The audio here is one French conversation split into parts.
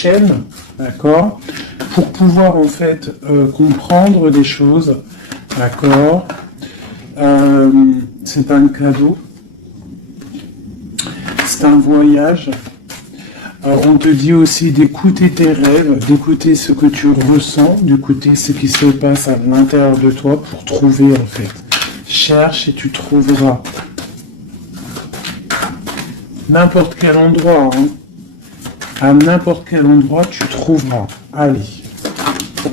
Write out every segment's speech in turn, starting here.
chaîne, d'accord, pour pouvoir en fait comprendre des choses, d'accord. C'est un cadeau, c'est un voyage. On te dit aussi d'écouter tes rêves, d'écouter ce que tu ressens, d'écouter ce qui se passe à l'intérieur de toi pour trouver en fait. Cherche et tu trouveras. N'importe quel endroit, hein. À n'importe quel endroit, tu trouveras. Allez,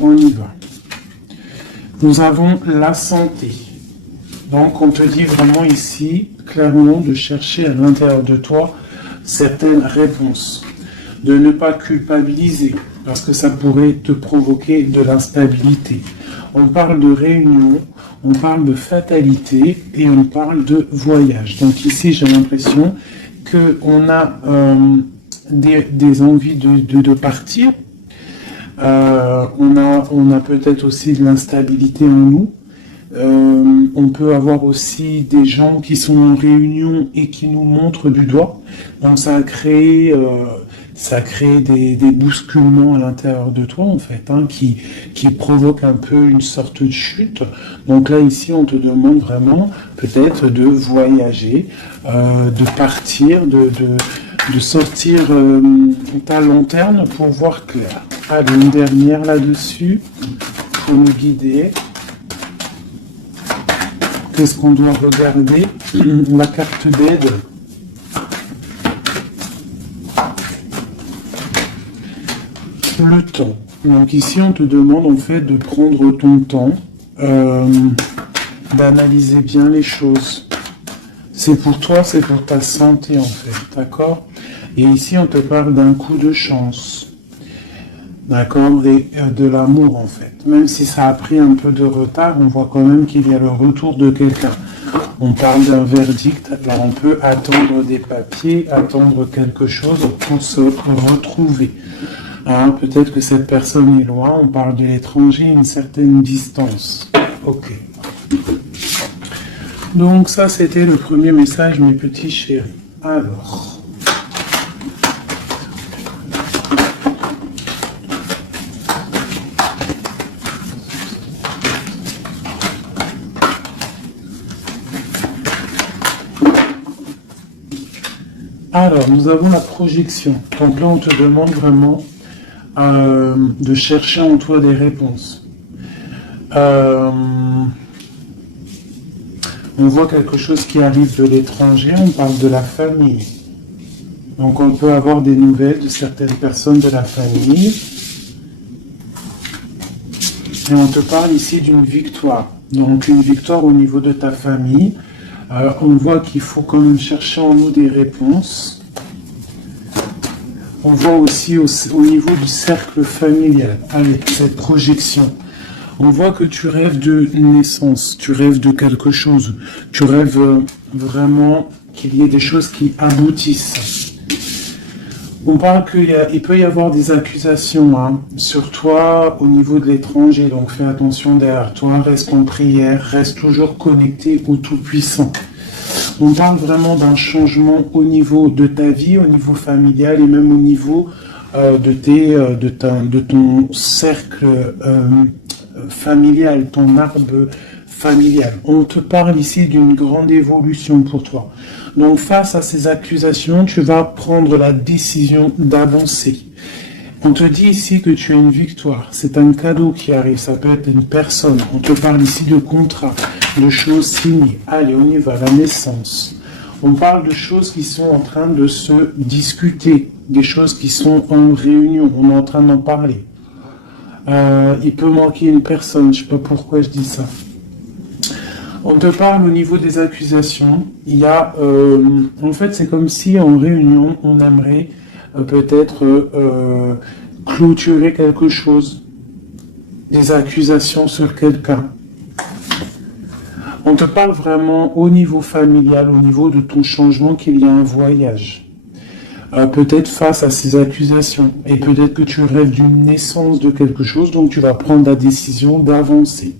on y va. Nous avons la santé. Donc, on te dit vraiment ici, clairement, de chercher à l'intérieur de toi certaines réponses. De ne pas culpabiliser, parce que ça pourrait te provoquer de l'instabilité. On parle de réunion, on parle de fatalité et on parle de voyage. Donc ici, j'ai l'impression qu'on a des envies de partir. On a peut-être aussi de l'instabilité en nous. On peut avoir aussi des gens qui sont en réunion et qui nous montrent du doigt. Donc ça a créé des bousculements à l'intérieur de toi en fait, hein, qui provoquent un peu une sorte de chute. Donc là ici on te demande vraiment peut-être de voyager, de partir, de sortir ta lanterne pour voir clair. Allez, une dernière là-dessus pour nous guider. Qu'est-ce qu'on doit regarder? La carte d'aide. Le temps. Donc ici, on te demande en fait de prendre ton temps, d'analyser bien les choses. C'est pour toi, c'est pour ta santé en fait, d'accord? Et ici, on te parle d'un coup de chance, d'accord? Et de l'amour en fait. Même si ça a pris un peu de retard, on voit quand même qu'il y a le retour de quelqu'un. On parle d'un verdict, alors on peut attendre des papiers, attendre quelque chose pour se retrouver. Hein, peut-être que cette personne est loin, on parle de l'étranger, une certaine distance. Ok. Donc ça, c'était le premier message, mes petits chéris. Alors, nous avons la projection. Donc là, on te demande vraiment de chercher en toi des réponses. On voit quelque chose qui arrive de l'étranger, on parle de la famille. Donc on peut avoir des nouvelles de certaines personnes de la famille. Et on te parle ici d'une victoire. Donc une victoire au niveau de ta famille. On voit qu'il faut quand même chercher en nous des réponses. On voit aussi au niveau du cercle familial, avec cette projection. On voit que tu rêves de naissance, tu rêves de quelque chose. Tu rêves vraiment qu'il y ait des choses qui aboutissent. On parle qu'il peut y avoir des accusations sur toi au niveau de l'étranger, donc fais attention derrière toi, reste en prière, reste toujours connecté au Tout-Puissant. On parle vraiment d'un changement au niveau de ta vie, au niveau familial et même au niveau de ton cercle familial, ton arbre familial. On te parle ici d'une grande évolution pour toi. Donc face à ces accusations, tu vas prendre la décision d'avancer. On te dit ici que tu as une victoire, c'est un cadeau qui arrive, ça peut être une personne. On te parle ici de contrat, de choses signées. Allez, on y va, la naissance. On parle de choses qui sont en train de se discuter, des choses qui sont en réunion, on est en train d'en parler. Il peut manquer une personne, je ne sais pas pourquoi je dis ça. On te parle au niveau des accusations. Il y a, en fait, c'est comme si en réunion, on aimerait peut-être clôturer quelque chose, des accusations sur quelqu'un. On te parle vraiment au niveau familial, au niveau de ton changement, qu'il y a un voyage. Peut-être face à ces accusations. Et peut-être que tu rêves d'une naissance de quelque chose, donc tu vas prendre la décision d'avancer.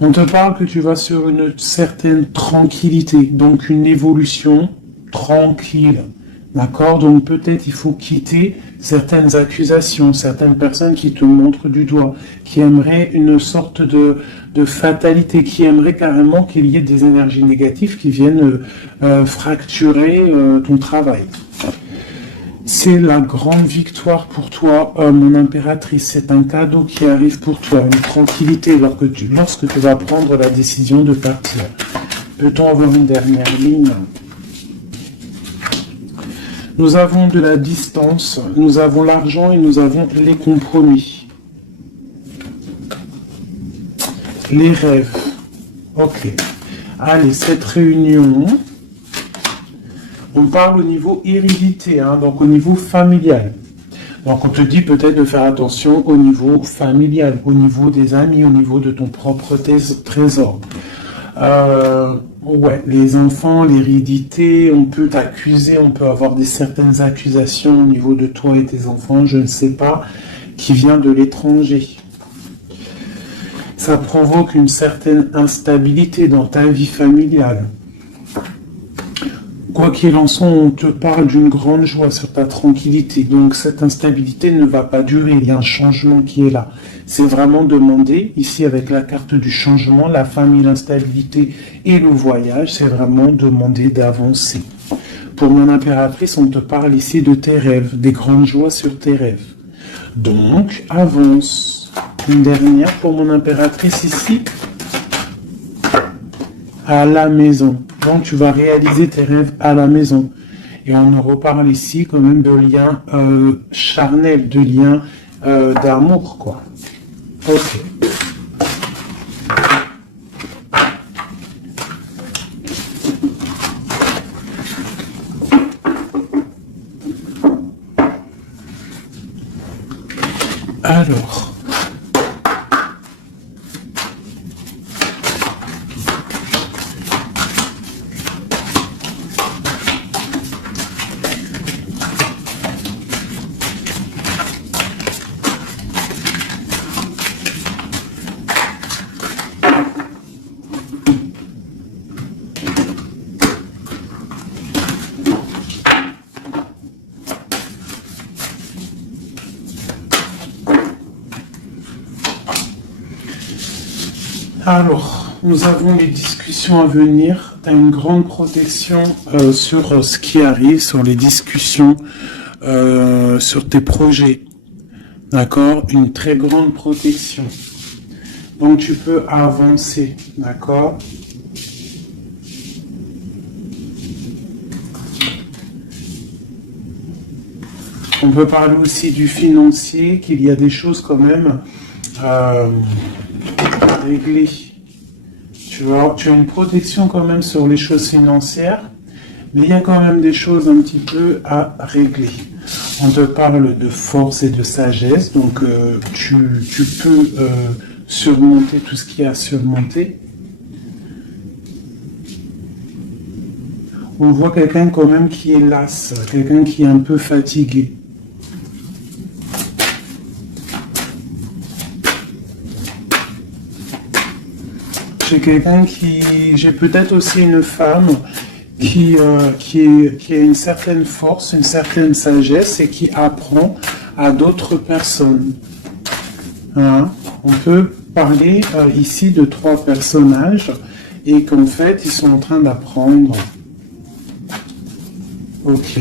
On te parle que tu vas sur une certaine tranquillité, donc une évolution tranquille, D'accord? Donc peut-être il faut quitter certaines accusations, certaines personnes qui te montrent du doigt, qui aimeraient une sorte de fatalité, qui aimeraient carrément qu'il y ait des énergies négatives qui viennent fracturer ton travail. C'est la grande victoire pour toi, mon impératrice. C'est un cadeau qui arrive pour toi, une tranquillité lorsque tu vas prendre la décision de partir. Peut-on avoir une dernière ligne? Nous avons de la distance, nous avons l'argent et nous avons les compromis. Les rêves. Ok. Allez, cette réunion, on parle au niveau hérédité, hein, donc au niveau familial. Donc on te dit peut-être de faire attention au niveau familial, au niveau des amis, au niveau de ton propre trésor. Ouais, les enfants, l'hérédité, on peut t'accuser, on peut avoir certaines accusations au niveau de toi et tes enfants, je ne sais pas, qui vient de l'étranger. Ça provoque une certaine instabilité dans ta vie familiale. Quoi qu'il en soit, on te parle d'une grande joie sur ta tranquillité. Donc cette instabilité ne va pas durer, il y a un changement qui est là. C'est vraiment demandé, ici avec la carte du changement, la famille, l'instabilité et le voyage, c'est vraiment demander d'avancer. Pour mon impératrice, on te parle ici de tes rêves, des grandes joies sur tes rêves. Donc, avance. Une dernière pour mon impératrice ici. À la maison. Donc, tu vas réaliser tes rêves à la maison. Et on reparle ici quand même de liens charnels, de liens d'amour, quoi. Ok. Alors. Alors, nous avons les discussions à venir. Tu as une grande protection sur ce qui arrive, sur les discussions, sur tes projets. D'accord? Une très grande protection. Donc, tu peux avancer. D'accord? On peut parler aussi du financier, qu'il y a des choses quand même régler. Tu as une protection quand même sur les choses financières, mais il y a quand même des choses un petit peu à régler. On te parle de force et de sagesse, donc tu peux surmonter tout ce qu'il y a à surmonter. On voit quelqu'un quand même qui est las, quelqu'un qui est un peu fatigué. J'ai peut-être aussi une femme qui a une certaine force, une certaine sagesse et qui apprend à d'autres personnes. Hein? On peut parler ici de 3 personnages et qu'en fait ils sont en train d'apprendre. Ok.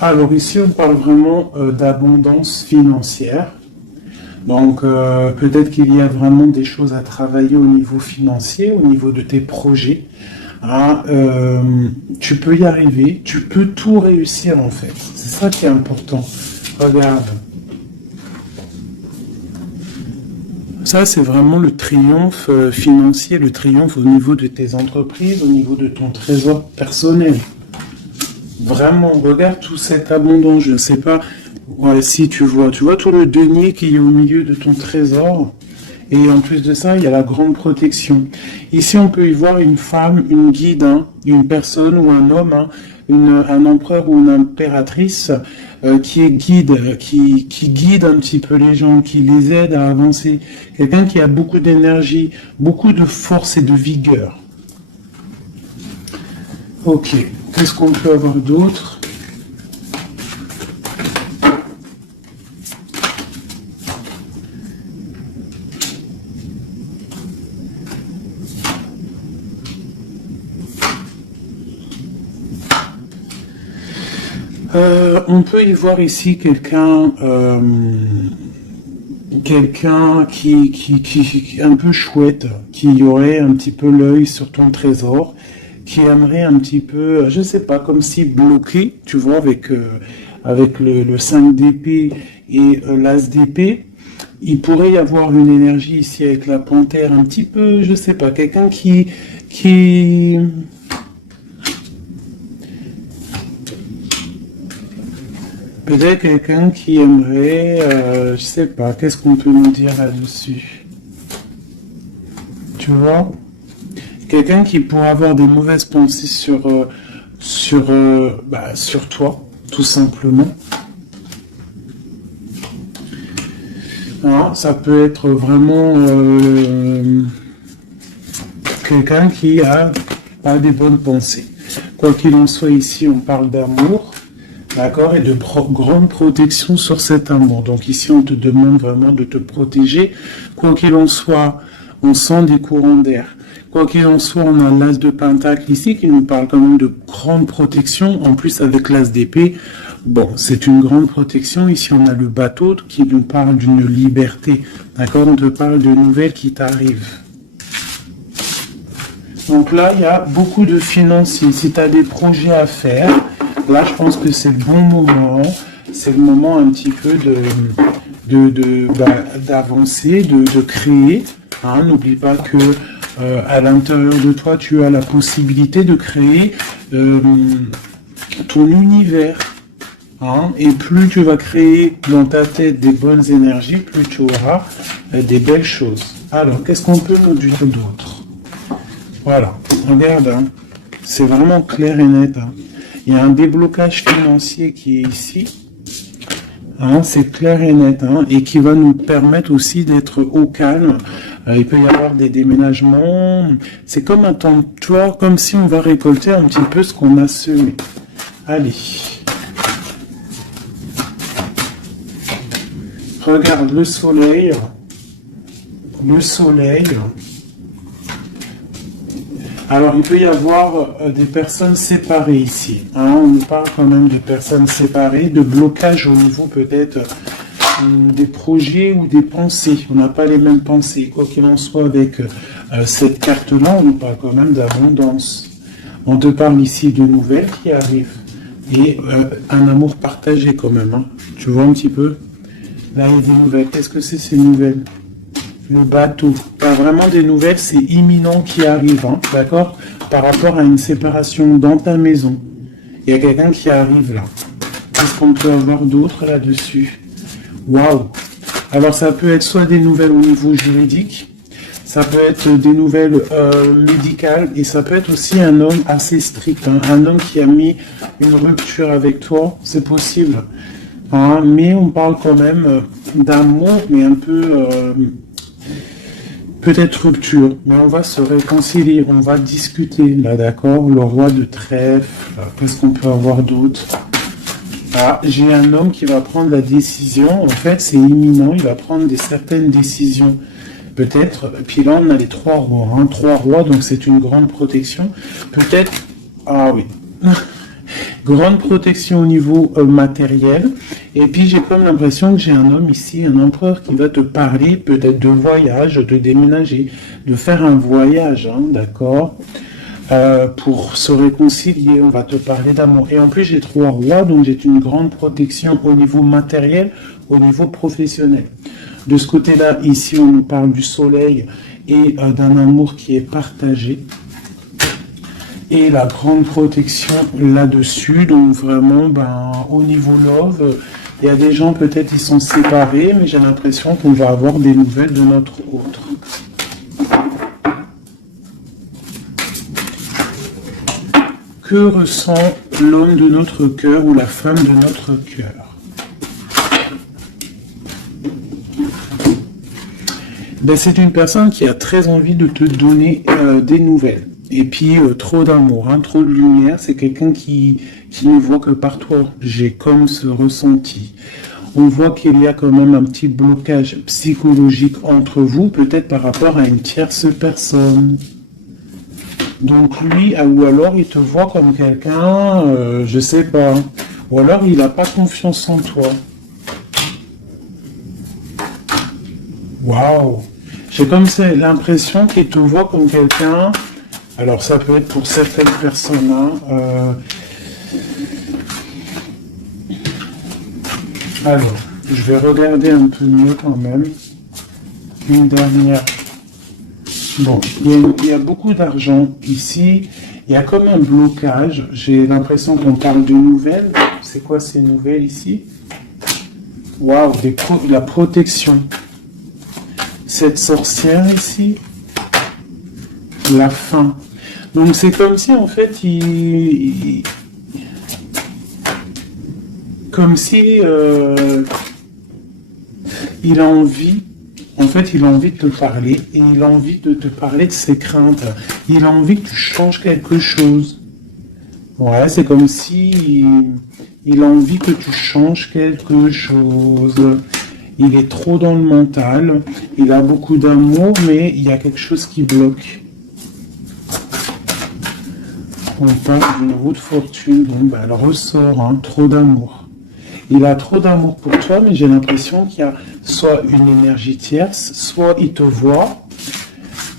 Alors ici on parle vraiment d'abondance financière. Donc, peut-être qu'il y a vraiment des choses à travailler au niveau financier, au niveau de tes projets. Hein, tu peux y arriver, tu peux tout réussir en fait. C'est ça qui est important. Regarde. Ça, c'est vraiment le triomphe financier, le triomphe au niveau de tes entreprises, au niveau de ton trésor personnel. Vraiment, regarde toute cette abondance, je ne sais pas... Ouais, si tu vois tout le denier qui est au milieu de ton trésor. Et en plus de ça, il y a la grande protection. Ici, on peut y voir une femme, une guide, hein, une personne ou un homme, hein, un empereur ou une impératrice qui est guide, qui guide un petit peu les gens, qui les aide à avancer. Quelqu'un qui a beaucoup d'énergie, beaucoup de force et de vigueur. Ok, qu'est-ce qu'on peut avoir d'autre? On peut y voir ici quelqu'un qui est un peu chouette, qui aurait un petit peu l'œil sur ton trésor, qui aimerait un petit peu, je sais pas, comme si bloqué, tu vois, avec le 5 d'épée et l'as d'épée. Il pourrait y avoir une énergie ici avec la panthère, un petit peu, je sais pas, quelqu'un qui peut-être quelqu'un qui aimerait, je sais pas, qu'est-ce qu'on peut nous dire là-dessus? Tu vois? Quelqu'un qui pourrait avoir des mauvaises pensées sur toi, tout simplement. Alors, ça peut être vraiment quelqu'un qui a pas des bonnes pensées. Quoi qu'il en soit, ici, on parle d'amour. D'accord, et de grande protection sur cet amour. Donc ici, on te demande vraiment de te protéger. Quoi qu'il en soit, on sent des courants d'air. Quoi qu'il en soit, on a l'as de pentacle ici qui nous parle quand même de grande protection. En plus, avec l'as d'épée, bon, c'est une grande protection. Ici, on a le bateau qui nous parle d'une liberté. D'accord, on te parle de nouvelles qui t'arrivent. Donc là, il y a beaucoup de financiers. Si tu as des projets à faire, là, je pense que c'est le bon moment. C'est le moment un petit peu d'avancer, de créer. Hein. N'oublie pas que à l'intérieur de toi, tu as la possibilité de créer ton univers. Hein. Et plus tu vas créer dans ta tête des bonnes énergies, plus tu auras des belles choses. Alors, qu'est-ce qu'on peut nous dire d'autre? Voilà, regarde, hein. C'est vraiment clair et net. Hein. Il y a un déblocage financier qui est ici. Hein, c'est clair et net. Hein, et qui va nous permettre aussi d'être au calme. Il peut y avoir des déménagements. C'est comme un temps, tu vois, comme si on va récolter un petit peu ce qu'on a semé. Allez. Regarde le soleil. Le soleil. Alors, il peut y avoir des personnes séparées ici. Hein, on nous parle quand même de personnes séparées, de blocage au niveau peut-être des projets ou des pensées. On n'a pas les mêmes pensées. Quoi qu'il en soit, avec cette carte-là, on nous parle quand même d'abondance. On te parle ici de nouvelles qui arrivent. Et un amour partagé quand même. Hein. Tu vois un petit peu? Là, il y a des nouvelles. Qu'est-ce que c'est ces nouvelles? Le bateau. Pas vraiment des nouvelles, c'est imminent qui arrive, hein, d'accord? Par rapport à une séparation dans ta maison. Il y a quelqu'un qui arrive là. Qu'est-ce qu'on peut avoir d'autre là-dessus? Waouh! Alors ça peut être soit des nouvelles au niveau juridique, ça peut être des nouvelles médicales, et ça peut être aussi un homme assez strict, hein, un homme qui a mis une rupture avec toi, c'est possible. Hein, mais on parle quand même d'amour, mais un peu... peut-être rupture, mais on va se réconcilier, on va discuter, là, d'accord? Le roi de trèfle, qu'est-ce qu'on peut avoir d'autre? Ah, j'ai un homme qui va prendre la décision, en fait, c'est imminent, il va prendre certaines décisions, peut-être, puis là, on a les 3 rois, hein, 3 rois, donc c'est une grande protection, peut-être, ah oui, grande protection au niveau matériel. Et puis j'ai comme l'impression que j'ai un homme ici, un empereur qui va te parler peut-être de voyage, de déménager, de faire un voyage, hein, d'accord, pour se réconcilier. On va te parler d'amour. Et en plus j'ai 3 rois, donc j'ai une grande protection au niveau matériel, au niveau professionnel. De ce côté-là, ici on nous parle du soleil et d'un amour qui est partagé. Et la grande protection là-dessus, donc vraiment, au niveau love, il y a des gens peut-être qui sont séparés, mais j'ai l'impression qu'on va avoir des nouvelles de notre autre. Que ressent l'homme de notre cœur ou la femme de notre cœur? C'est une personne qui a très envie de te donner des nouvelles. Et puis, trop d'amour, hein, trop de lumière. C'est quelqu'un qui ne voit que par toi. J'ai comme ce ressenti. On voit qu'il y a quand même un petit blocage psychologique entre vous, peut-être par rapport à une tierce personne. Donc lui, ou alors il te voit comme quelqu'un, je sais pas. Ou alors il n'a pas confiance en toi. Waouh! J'ai comme ça l'impression qu'il te voit comme quelqu'un. Alors ça peut être pour certaines personnes, hein, alors, je vais regarder un peu mieux quand même. Une dernière. Bon, il y a beaucoup d'argent ici. Il y a comme un blocage. J'ai l'impression qu'on parle de nouvelles. C'est quoi ces nouvelles ici? Waouh, la protection. Cette sorcière ici. La fin. Donc c'est comme si en fait comme si il a envie, en fait, il a envie de te parler et il a envie de te parler de ses craintes. Il a envie que tu changes quelque chose. Ouais, c'est comme si il a envie que tu changes quelque chose. Il est trop dans le mental. Il a beaucoup d'amour, mais il y a quelque chose qui bloque. On parle d'une roue de fortune, donc elle ressort, hein, trop d'amour. Il a trop d'amour pour toi, mais j'ai l'impression qu'il y a soit une énergie tierce, soit il te voit,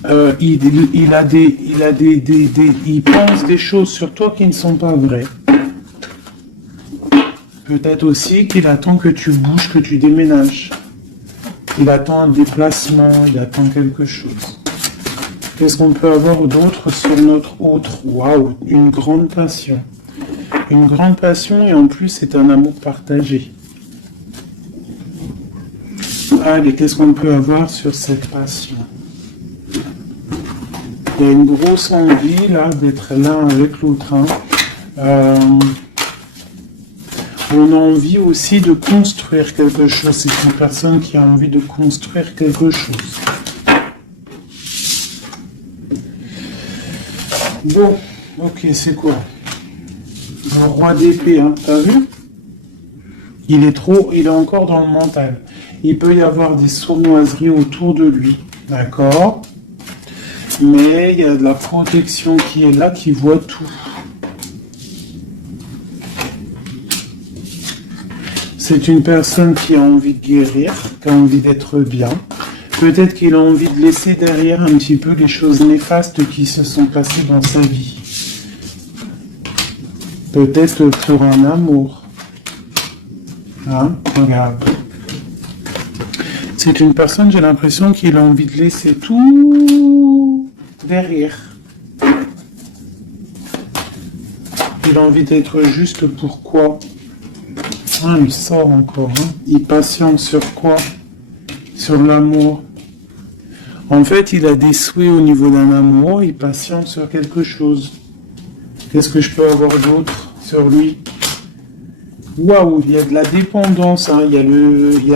il pense des choses sur toi qui ne sont pas vraies. Peut-être aussi qu'il attend que tu bouges, que tu déménages. Il attend un déplacement, il attend quelque chose. Qu'est-ce qu'on peut avoir d'autre sur notre autre? Waouh, une grande passion. Une grande passion et en plus c'est un amour partagé. Allez, qu'est-ce qu'on peut avoir sur cette passion? Il y a une grosse envie là d'être l'un avec l'autre. Hein. On a envie aussi de construire quelque chose. C'est une personne qui a envie de construire quelque chose. Bon, ok, c'est quoi? Le roi d'épée, hein, t'as vu? Il est encore dans le mental. Il peut y avoir des sournoiseries autour de lui, d'accord? Mais il y a de la protection qui est là, qui voit tout. C'est une personne qui a envie de guérir, qui a envie d'être bien. Peut-être qu'il a envie de laisser derrière un petit peu les choses néfastes qui se sont passées dans sa vie. Peut-être pour un amour. Hein? Regarde. C'est une personne, j'ai l'impression qu'il a envie de laisser tout derrière. Il a envie d'être juste pour quoi? Ah, il sort encore. Hein? Il patiente sur quoi? Sur l'amour. En fait, il a des souhaits au niveau d'un amour, il patiente sur quelque chose. Qu'est-ce que je peux avoir d'autre sur lui? Waouh, il y a de la dépendance, hein. Il y a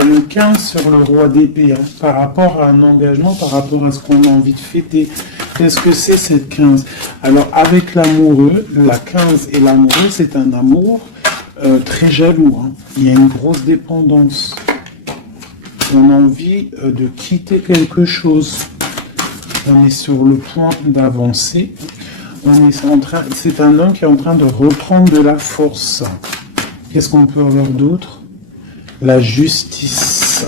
le 15 sur le roi d'épée, hein, par rapport à un engagement, par rapport à ce qu'on a envie de fêter. Qu'est-ce que c'est cette 15? Alors, avec l'amoureux, la 15 et l'amoureux, c'est un amour très jaloux. Hein. Il y a une grosse dépendance. On a envie de quitter quelque chose. On est sur le point d'avancer. C'est un homme qui est en train de reprendre de la force. Qu'est-ce qu'on peut avoir d'autre? La justice.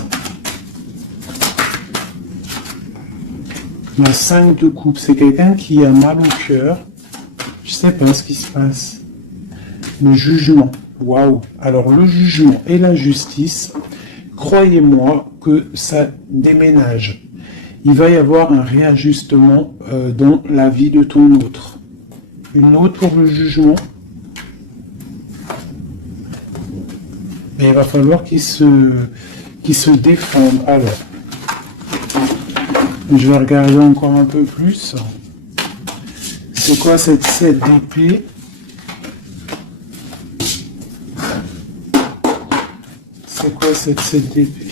La 5 de coupe, c'est quelqu'un qui a mal au cœur. Je sais pas ce qui se passe. Le jugement. Waouh. Alors le jugement et la justice, croyez-moi que ça déménage. Il va y avoir un réajustement dans la vie de ton autre. Une autre pour le jugement. Mais il va falloir qu'il se défende. Alors, je vais regarder encore un peu plus. C'est quoi cette 7 d'épée? C'est quoi cette 7 d'épée?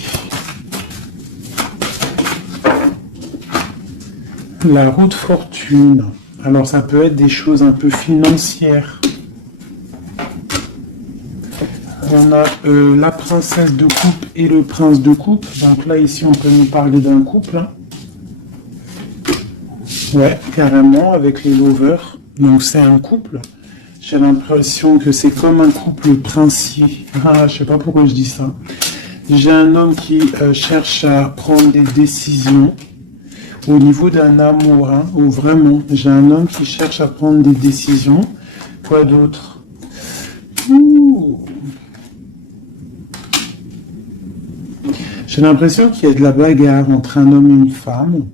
La roue de fortune. Alors ça peut être des choses un peu financières. On a la princesse de coupe et le prince de coupe. Donc là, ici, on peut nous parler d'un couple. Hein. Ouais, carrément, avec les lovers. Donc c'est un couple. J'ai l'impression que c'est comme un couple princier. Ah, je sais pas pourquoi je dis ça. J'ai un homme qui cherche à prendre des décisions au niveau d'un amour. Hein, ou vraiment, j'ai un homme qui cherche à prendre des décisions. Quoi d'autre? J'ai l'impression qu'il y a de la bagarre entre un homme et une femme.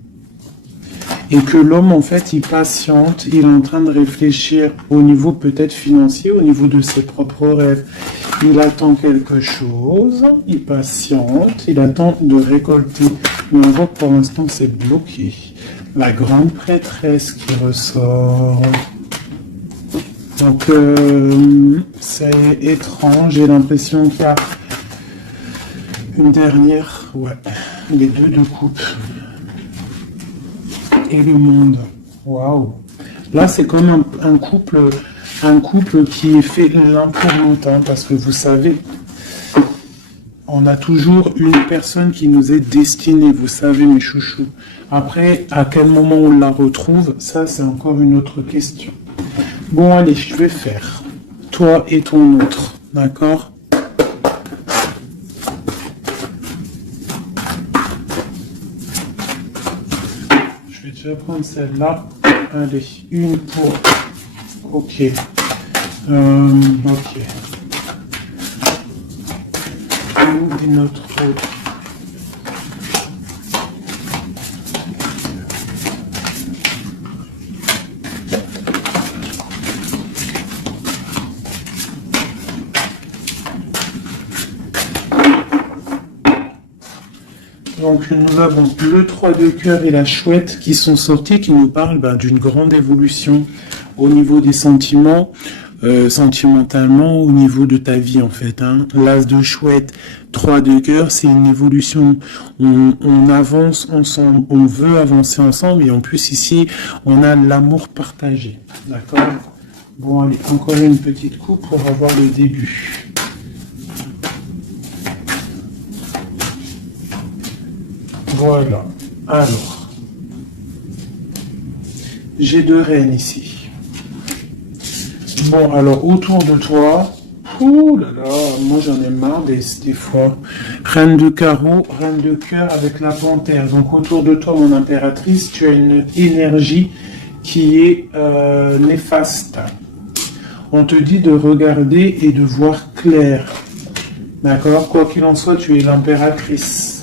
Et que l'homme, en fait, il patiente, il est en train de réfléchir au niveau peut-être financier, au niveau de ses propres rêves. Il attend quelque chose, il patiente, il attend de récolter. Mais on voit que pour l'instant, c'est bloqué. La grande prêtresse qui ressort. Donc, c'est étrange, j'ai l'impression qu'il y a une dernière, ouais, les deux de coupe. Et le monde. Waouh. Là, c'est comme un couple qui est fait l'un pour l'autre, hein, parce que vous savez, on a toujours une personne qui nous est destinée, vous savez, mes chouchous. Après, à quel moment on la retrouve, ça, c'est encore une autre question. Bon, allez, je vais faire toi et ton autre, d'accord? Je vais prendre celle-là. Allez, une pour... Ok. Ok. Une autre. Donc nous avons le 3 de cœur et la chouette qui sont sortis, qui nous parlent d'une grande évolution au niveau des sentiments, sentimentalement, au niveau de ta vie en fait. Hein. L'as de chouette, 3 de cœur, c'est une évolution. On avance ensemble, on veut avancer ensemble et en plus ici, on a l'amour partagé. D'accord? Bon, allez, encore une petite coupe pour avoir le début. Voilà. Alors, j'ai deux reines ici. Bon, alors, autour de toi, ouh là là, moi j'en ai marre des fois. Reine de carreau, reine de cœur avec la panthère. Donc, autour de toi, mon impératrice, tu as une énergie qui est néfaste. On te dit de regarder et de voir clair. D'accord? Quoi qu'il en soit, tu es l'impératrice.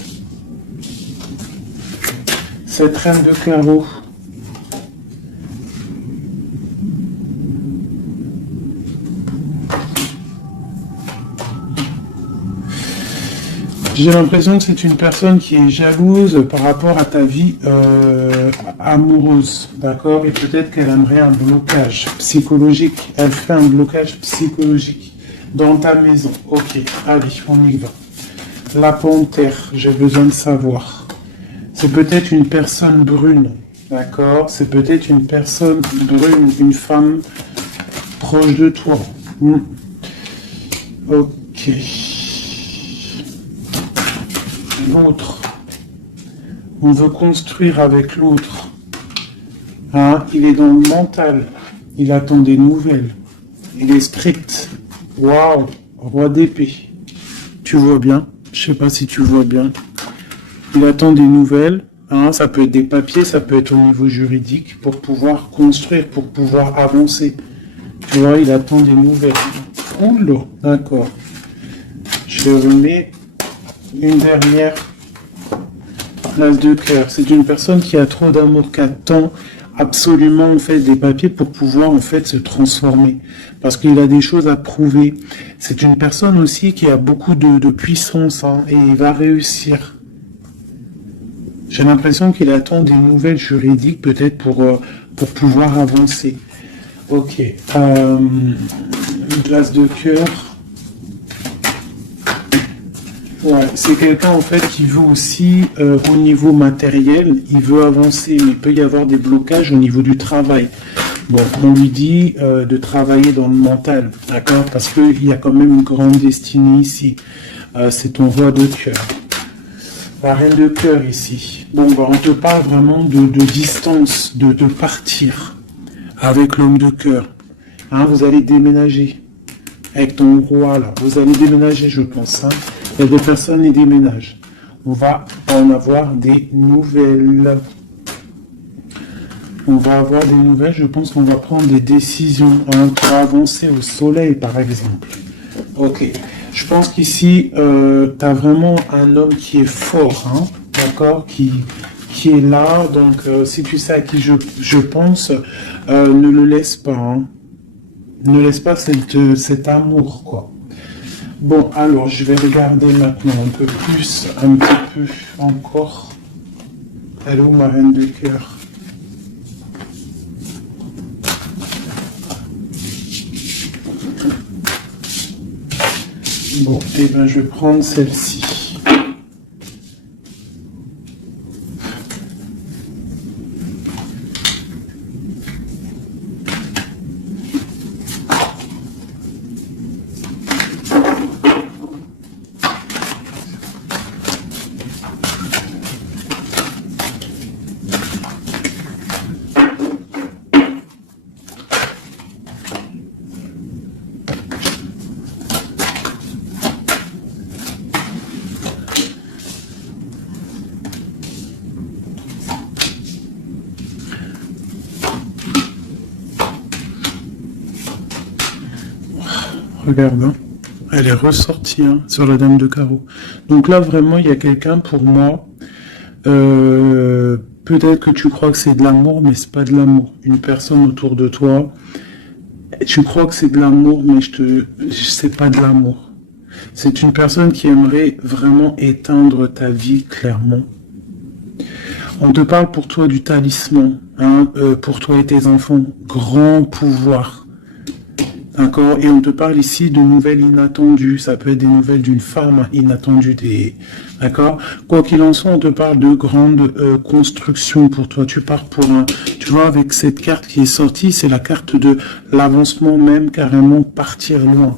Cette reine de carreau. J'ai l'impression que c'est une personne qui est jalouse par rapport à ta vie amoureuse, d'accord? Et peut-être qu'elle aimerait un blocage psychologique. Elle fait un blocage psychologique dans ta maison. Ok, allez, on y va. La panthère, j'ai besoin de savoir. C'est peut-être une personne brune, d'accord? C'est peut-être une personne brune, une femme proche de toi. Ok. L'autre. On veut construire avec l'autre. Hein? Il est dans le mental. Il attend des nouvelles. Il est strict. Waouh! Roi d'épée. Tu vois bien? Je sais pas si tu vois bien. Il attend des nouvelles, hein, ça peut être des papiers, ça peut être au niveau juridique, pour pouvoir construire, pour pouvoir avancer. Tu vois, il attend des nouvelles. Oula, d'accord. Je remets une dernière place de cœur. C'est une personne qui a trop d'amour, qui attend absolument en fait des papiers pour pouvoir en fait se transformer. Parce qu'il a des choses à prouver. C'est une personne aussi qui a beaucoup de puissance, hein, et il va réussir. J'ai l'impression qu'il attend des nouvelles juridiques peut-être pour pouvoir avancer. Ok. Une glace de cœur. Ouais, c'est quelqu'un en fait qui veut aussi au niveau matériel, il veut avancer, mais il peut y avoir des blocages au niveau du travail. Bon, on lui dit de travailler dans le mental, d'accord? Parce qu'il y a quand même une grande destinée ici. C'est ton roi de cœur. La reine de cœur ici. Bon, bah, on te parle vraiment de distance, de partir avec l'homme de cœur. Hein, vous allez déménager avec ton roi là. Vous allez déménager, je pense. Hein. Il y a des personnes qui déménagent. On va en avoir des nouvelles. On va avoir des nouvelles. Je pense qu'on va prendre des décisions pour avancer au soleil, par exemple. Ok. Je pense qu'ici, tu as vraiment un homme qui est fort, hein, d'accord, qui est là. Donc, si tu sais à qui je pense, ne le laisse pas. Hein. Ne laisse pas cet amour, quoi. Bon, alors, je vais regarder maintenant un peu plus, un petit peu encore. Elle est où, ma reine de cœur? Bon, et ben, je vais prendre celle-ci. Regarde, hein. Elle est ressortie hein, sur la dame de carreau. Donc là, vraiment, il y a quelqu'un pour moi. Peut-être que tu crois que c'est de l'amour, mais c'est pas de l'amour. Une personne autour de toi, tu crois que c'est de l'amour, mais c'est pas de l'amour. C'est une personne qui aimerait vraiment éteindre ta vie, clairement. On te parle pour toi du talisman, hein, pour toi et tes enfants. Grand pouvoir. D'accord. Et on te parle ici de nouvelles inattendues. Ça peut être des nouvelles d'une femme inattendue. D'accord. Quoi qu'il en soit, on te parle de grandes constructions pour toi. Tu pars pour un... Tu vois, avec cette carte qui est sortie, c'est la carte de l'avancement même, carrément partir loin.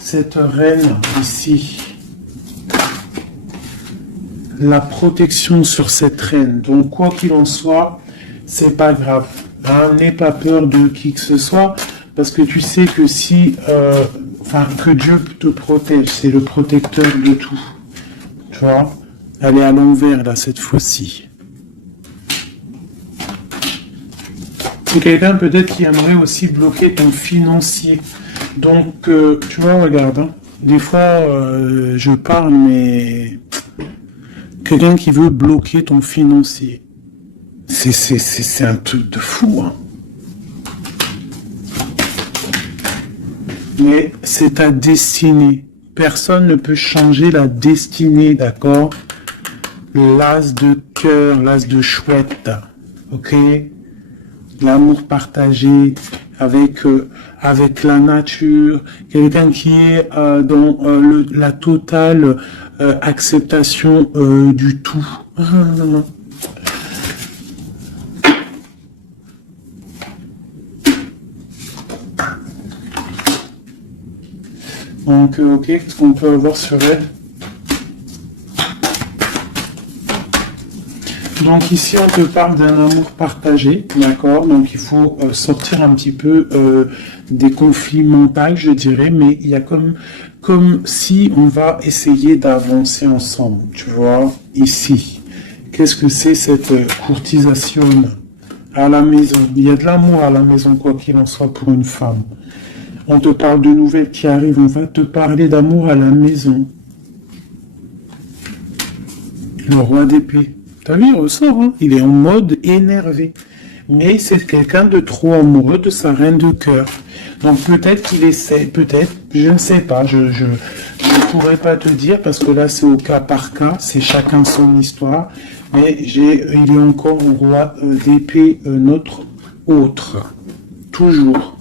Cette reine ici, la protection sur cette reine. Donc, quoi qu'il en soit, c'est pas grave. Hein, n'aie pas peur de qui que ce soit. Parce que tu sais que si, que Dieu te protège, c'est le protecteur de tout. Tu vois, elle est à l'envers là cette fois-ci. C'est quelqu'un peut-être qui aimerait aussi bloquer ton financier. Donc, tu vois, regarde, hein, des fois, je parle, mais quelqu'un qui veut bloquer ton financier, c'est un truc de fou, hein. Mais c'est ta destinée. Personne ne peut changer la destinée, d'accord? L'as de cœur, l'as de chouette, ok? L'amour partagé avec la nature, quelqu'un qui est dans la totale acceptation du tout. Donc, ok, qu'est-ce qu'on peut avoir sur elle? Donc ici, on te parle d'un amour partagé, d'accord? Donc il faut sortir un petit peu des conflits mentaux, je dirais, mais il y a comme si on va essayer d'avancer ensemble, tu vois, ici. Qu'est-ce que c'est cette courtisation à la maison? Il y a de l'amour à la maison, quoi qu'il en soit, pour une femme. On te parle de nouvelles qui arrivent, on va te parler d'amour à la maison. Le roi d'épée. T'as vu, il ressort, hein? Il est en mode énervé. Mais c'est quelqu'un de trop amoureux de sa reine de cœur. Donc peut-être qu'il essaie, peut-être, je ne sais pas, je ne pourrais pas te dire parce que là c'est au cas par cas, c'est chacun son histoire. Mais il est encore au roi d'épée, notre autre. Toujours.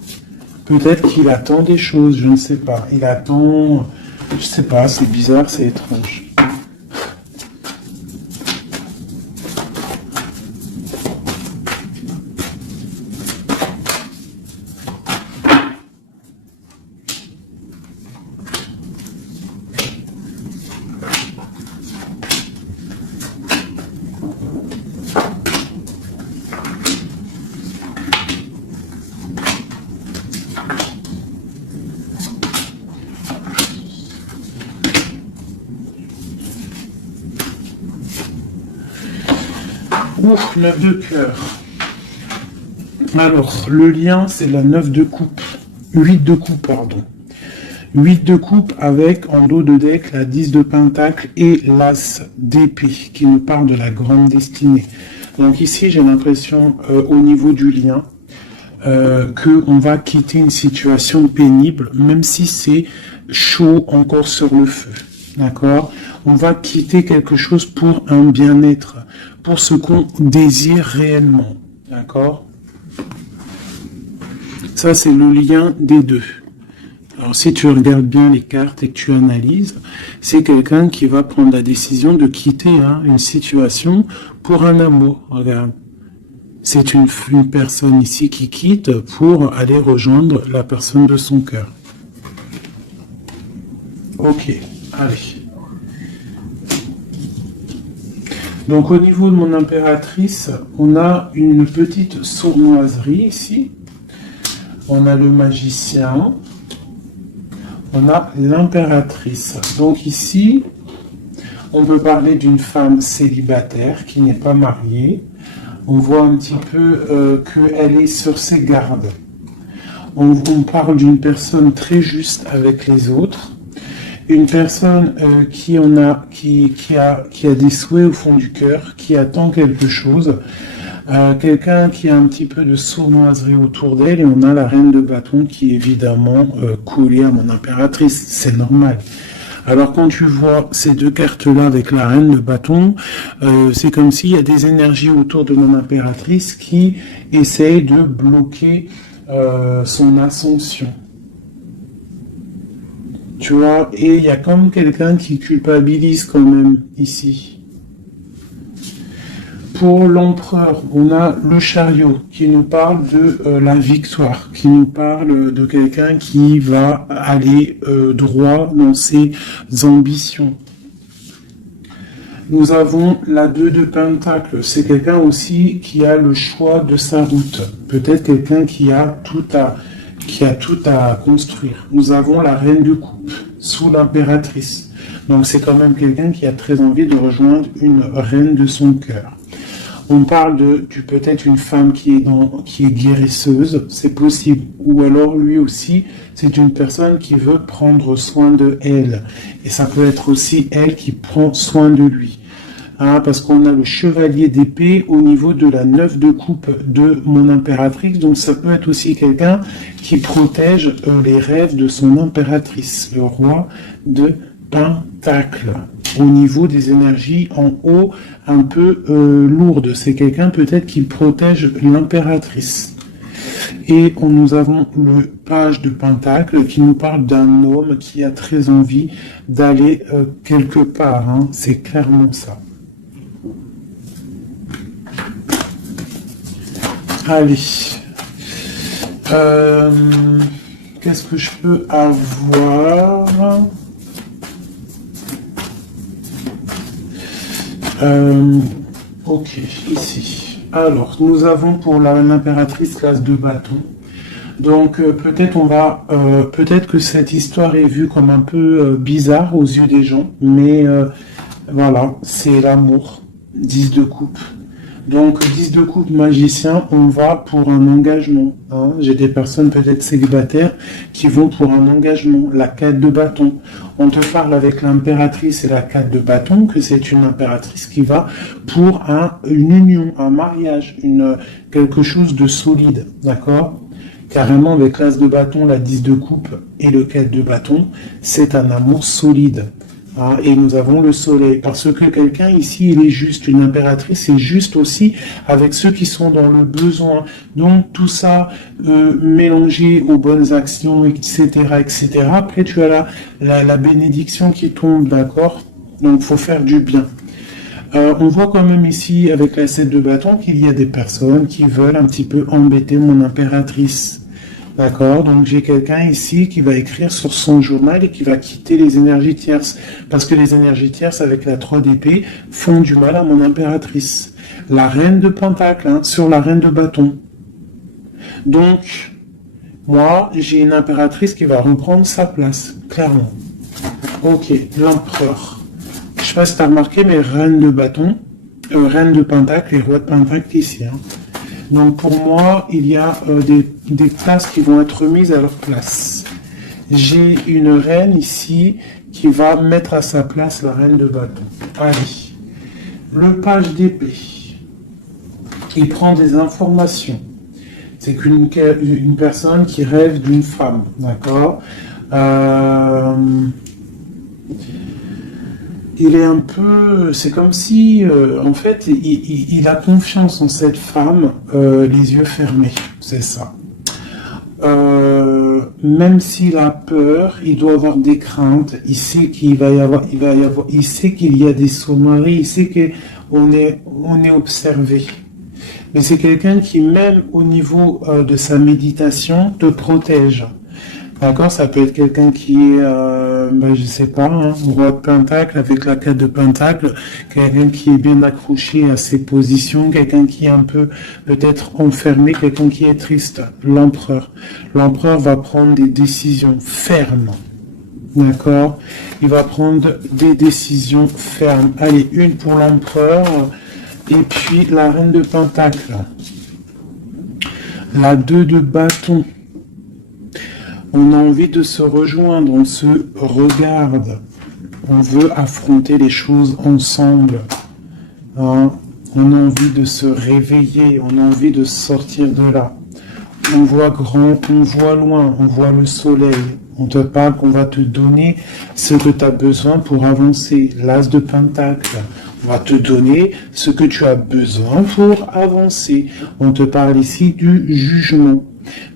Peut-être qu'il attend des choses, je ne sais pas. Il attend, je sais pas, c'est bizarre, c'est étrange. Ouf, 9 de cœur. Alors, le lien, c'est la 9 de coupe. 8 de coupe, pardon. 8 de coupe avec, en dos de deck, la 10 de pentacle et l'as d'épée, qui nous parle de la grande destinée. Donc ici, j'ai l'impression, au niveau du lien, qu'on va quitter une situation pénible, même si c'est chaud encore sur le feu. D'accord? On va quitter quelque chose pour un bien-être, pour ce qu'on désire réellement. D'accord? Ça, c'est le lien des deux. Alors, si tu regardes bien les cartes et que tu analyses, c'est quelqu'un qui va prendre la décision de quitter une situation pour un amour. Regarde. C'est une personne ici qui quitte pour aller rejoindre la personne de son cœur. Ok, allez. Donc, au niveau de mon impératrice, on a une petite sournoiserie ici. On a le magicien. On a l'impératrice. Donc ici, on peut parler d'une femme célibataire qui n'est pas mariée. On voit un petit peu qu'elle est sur ses gardes. On parle d'une personne très juste avec les autres. Une personne qui a des souhaits au fond du cœur, qui attend quelque chose. Quelqu'un qui a un petit peu de sournoiserie autour d'elle, et on a la reine de bâton qui est évidemment collée à mon impératrice, c'est normal. Alors quand tu vois ces deux cartes-là avec la reine de bâton, c'est comme s'il y a des énergies autour de mon impératrice qui essayent de bloquer son ascension. Tu vois, et il y a comme quelqu'un qui culpabilise quand même ici. Pour l'empereur, on a le chariot qui nous parle de la victoire, qui nous parle de quelqu'un qui va aller droit dans ses ambitions. Nous avons la 2 de pentacle, c'est quelqu'un aussi qui a le choix de sa route. Peut-être quelqu'un qui a tout à construire. Nous avons la reine de coupe sous l'impératrice. Donc c'est quand même quelqu'un qui a très envie de rejoindre une reine de son cœur. On parle de peut-être une femme qui est guérisseuse, c'est possible. Ou alors lui aussi, c'est une personne qui veut prendre soin de elle. Et ça peut être aussi elle qui prend soin de lui. Parce qu'on a le chevalier d'épée au niveau de la 9 de coupe de mon impératrice. Donc ça peut être aussi quelqu'un qui protège les rêves de son impératrice, le roi de pentacle. Au niveau des énergies en haut, un peu lourdes. C'est quelqu'un peut-être qui protège l'impératrice. Et nous avons le page de pentacle qui nous parle d'un homme qui a très envie d'aller quelque part. C'est clairement ça. Allez. Qu'est-ce que je peux avoir ? Ok, ici. Alors, nous avons pour l'impératrice classe de bâton. Donc, peut-être que cette histoire est vue comme un peu bizarre aux yeux des gens, mais voilà, c'est l'amour. 10 de coupe. Donc, 10 de coupe magicien, on va pour un engagement. J'ai des personnes peut-être célibataires qui vont pour un engagement. La 4 de bâton. On te parle avec l'impératrice et la 4 de bâton que c'est une impératrice qui va pour une union, un mariage, quelque chose de solide. D'accord ? Carrément, avec l'as de bâton, la 10 de coupe et le 4 de bâton, c'est un amour solide. Et nous avons le soleil, parce que quelqu'un ici, il est juste, une impératrice est juste aussi avec ceux qui sont dans le besoin. Donc tout ça mélangé aux bonnes actions, etc., etc. Après, tu as la bénédiction qui tombe, d'accord ? Donc faut faire du bien. On voit quand même ici, avec la 7 de bâton, qu'il y a des personnes qui veulent un petit peu embêter mon impératrice. D'accord, donc j'ai quelqu'un ici qui va écrire sur son journal et qui va quitter les énergies tierces. Parce que les énergies tierces avec la 3 d'épée font du mal à mon impératrice. La reine de pentacle, sur la reine de bâton. Donc, moi, j'ai une impératrice qui va reprendre sa place, clairement. Ok, l'empereur. Je sais pas si tu as remarqué, mais reine de bâton, Reine de Pentacle et Roi de Pentacle ici. Hein. Donc pour moi, il y a des places qui vont être mises à leur place. J'ai une reine ici qui va mettre à sa place la reine de bâton. Allez. Le page d'épée. Il prend des informations. C'est une personne qui rêve d'une femme. D'accord. Il est un peu... C'est comme si, en fait, il a confiance en cette femme, les yeux fermés. C'est ça. Même s'il a peur, il doit avoir des craintes. Il sait il sait qu'il y a des sauvageries. Il sait qu'on est observé. Mais c'est quelqu'un qui, même au niveau de sa méditation, te protège. D'accord, ça peut être quelqu'un qui est, je sais pas, hein, roi de pentacle avec la 4 de pentacle, quelqu'un qui est bien accroché à ses positions, quelqu'un qui est un peu peut-être enfermé, quelqu'un qui est triste, l'empereur. L'empereur va prendre des décisions fermes. D'accord, il va prendre des décisions fermes. Allez, une pour l'empereur, et puis la reine de pentacle. La 2 de bâton. On a envie de se rejoindre, on se regarde. On veut affronter les choses ensemble. Hein? On a envie de se réveiller, on a envie de sortir de là. On voit grand, on voit loin, on voit le soleil. On te parle qu'on va te donner ce que tu as besoin pour avancer. L'as de pentacle. On va te donner ce que tu as besoin pour avancer. On te parle ici du jugement.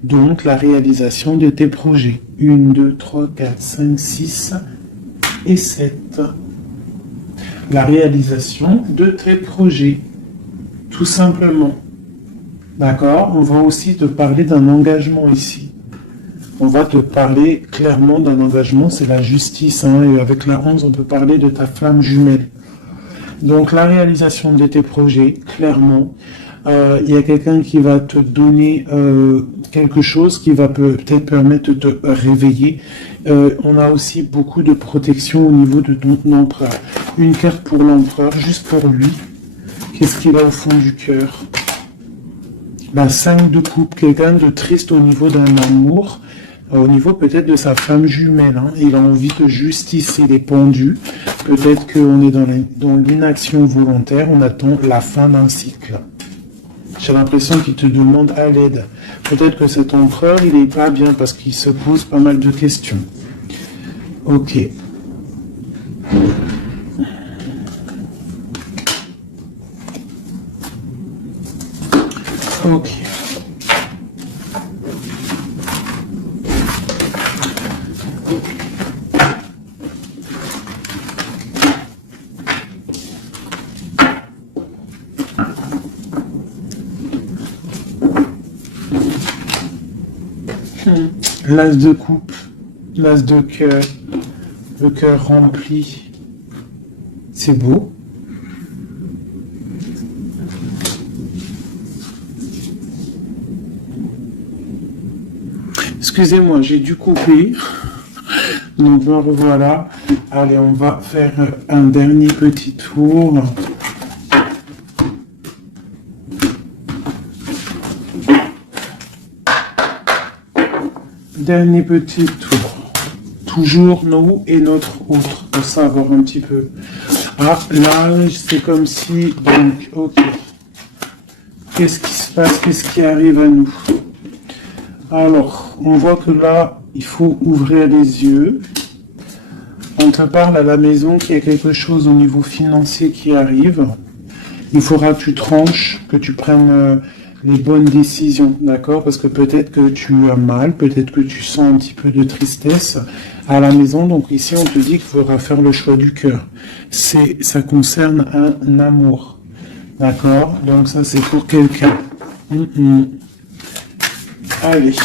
Donc, la réalisation de tes projets. 1, 2, 3, 4, 5, 6 et 7. La réalisation de tes projets. Tout simplement. D'accord? On va aussi te parler d'un engagement ici. On va te parler clairement d'un engagement, c'est la justice. Hein, et avec la 11, on peut parler de ta flamme jumelle. Donc, la réalisation de tes projets, clairement. Il y a quelqu'un qui va te donner quelque chose qui va peut-être permettre de te réveiller. On a aussi beaucoup de protection au niveau de ton empereur. Une carte pour l'empereur, juste pour lui. Qu'est-ce qu'il a au fond du cœur? La 5 de coupe, quelqu'un de triste au niveau d'un amour, au niveau peut-être de sa femme jumelle. Hein. Il a envie de justice, il est pendu. Peut-être qu'on est dans l'inaction volontaire, on attend la fin d'un cycle. J'ai l'impression qu'il te demande à l'aide. Peut-être que cet empereur, il n'est pas bien parce qu'il se pose pas mal de questions. Ok. Ok. L'as de coupe, l'as de cœur, le cœur rempli. C'est beau. Excusez-moi, j'ai dû couper. Donc me revoilà. Allez, on va faire un dernier petit tour. Dernier petit tour. Toujours nous et notre autre, pour savoir un petit peu. Ah, là, c'est comme si... Donc, ok. Qu'est-ce qui se passe? Qu'est-ce qui arrive à nous? Alors, on voit que là, il faut ouvrir les yeux. On te parle à la maison qu'il y a quelque chose au niveau financier qui arrive. Il faudra que tu tranches, que tu prennes... les bonnes décisions, d'accord? Parce que peut-être que tu as mal, peut-être que tu sens un petit peu de tristesse à la maison. Donc ici, on te dit qu'il faudra faire le choix du cœur. Ça concerne un amour, d'accord? Donc ça, c'est pour quelqu'un. Allez.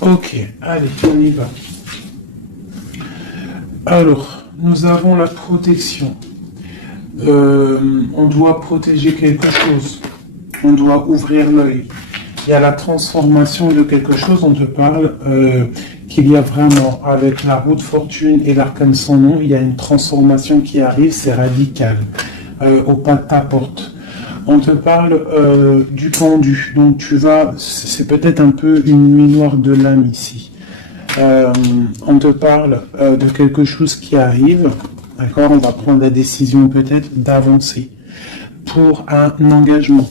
Ok, allez, on y va. Alors, nous avons la protection. On doit protéger quelque chose. On doit ouvrir l'œil. Il y a la transformation de quelque chose. On te parle qu'il y a vraiment, avec la roue de fortune et l'arcane sans nom, il y a une transformation qui arrive, c'est radical, au pas de ta porte. On te parle du pendu. Donc tu vas, c'est peut-être un peu une nuit noire de l'âme ici. On te parle de quelque chose qui arrive. D'accord, on va prendre la décision peut-être d'avancer pour un engagement,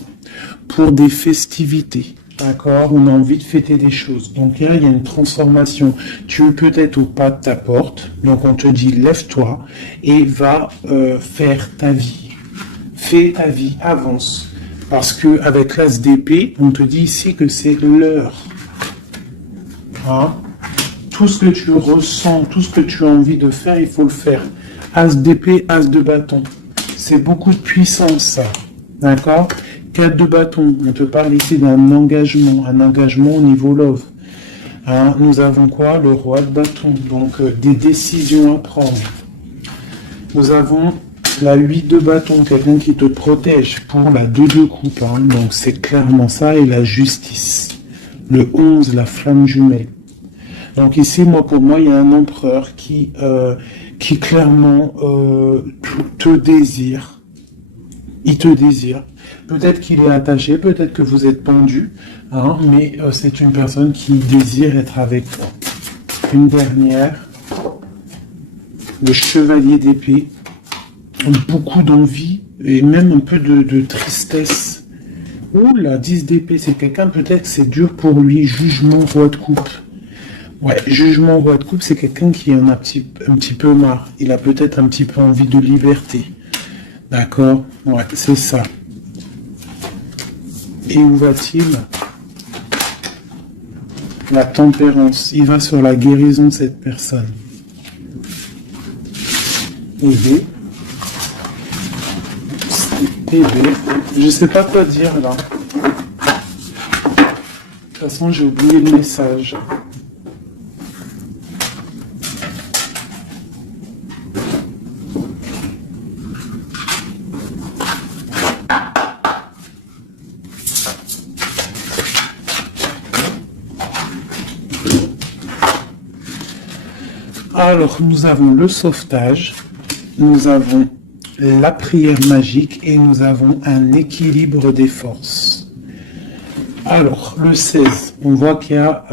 pour des festivités. D'accord, on a envie de fêter des choses. Donc là, il y a une transformation. Tu es peut-être au pas de ta porte. Donc on te dit, lève-toi et va faire ta vie. Fais ta vie, avance. Parce que avec l'as d'épée, on te dit ici que c'est l'heure. Hein? Tout ce que tu ressens, tout ce que tu as envie de faire, il faut le faire. As d'épée, as de bâton. C'est beaucoup de puissance, ça. D'accord? 4 de bâton. On te parle ici d'un engagement. Un engagement au niveau love. Hein? Nous avons quoi? Le roi de bâton. Donc, des décisions à prendre. Nous avons la 8 de bâton. Quelqu'un qui te protège pour la 2 de coupe. Hein? Donc, c'est clairement ça. Et la justice. Le 11, la flamme jumelle. Donc ici, pour moi, il y a un empereur qui clairement te désire. Il te désire. Peut-être qu'il est attaché, peut-être que vous êtes pendu, hein, mais c'est une personne qui désire être avec toi. Une dernière, le chevalier d'épée. Beaucoup d'envie et même un peu de tristesse. Ouh, la 10 d'épée, c'est quelqu'un, peut-être que c'est dur pour lui. Jugement, roi de coupe. Ouais, jugement, roi de coupe, c'est quelqu'un qui en a un petit peu marre. Il a peut-être un petit peu envie de liberté. D'accord? Ouais, c'est ça. Et où va-t-il? La tempérance. Il va sur la guérison de cette personne. EV. EV. Je sais pas quoi dire là. De toute façon, j'ai oublié le message. Alors, nous avons le sauvetage, nous avons la prière magique et nous avons un équilibre des forces. Alors, le 16, on voit qu'il y a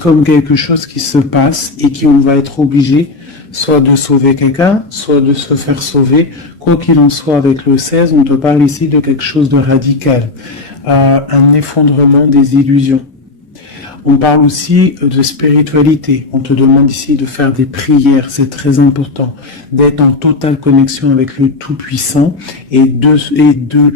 comme quelque chose qui se passe et qu'on va être obligé soit de sauver quelqu'un, soit de se faire sauver. Quoi qu'il en soit, avec le 16, on te parle ici de quelque chose de radical, un effondrement des illusions. On parle aussi de spiritualité. On te demande ici de faire des prières, c'est très important, d'être en totale connexion avec le Tout-Puissant et de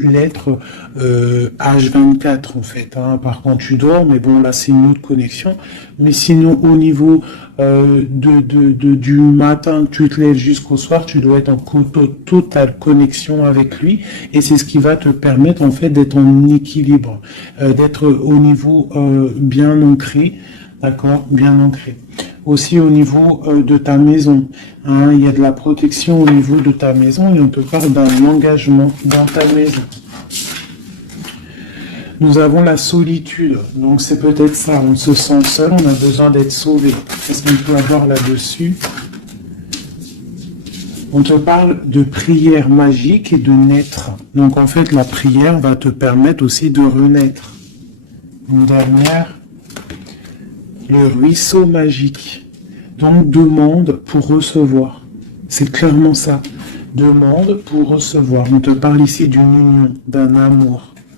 l'être H24 en fait. Hein, par contre, tu dors, mais bon là c'est une autre connexion. Mais sinon au niveau du matin, tu te lèves jusqu'au soir, tu dois être en totale connexion avec lui et c'est ce qui va te permettre en fait d'être en équilibre, d'être au niveau bien ancré, d'accord, bien ancré. Aussi au niveau de ta maison, hein, il y a de la protection au niveau de ta maison et on te parle d'un engagement dans ta maison. Nous avons la solitude, donc c'est peut-être ça, on se sent seul, on a besoin d'être sauvé. Qu'est-ce qu'on peut avoir là-dessus? On te parle de prière magique et de naître. Donc en fait, la prière va te permettre aussi de renaître. Une dernière, le ruisseau magique. Donc demande pour recevoir. C'est clairement ça. Demande pour recevoir. On te parle ici d'une union, d'un amour.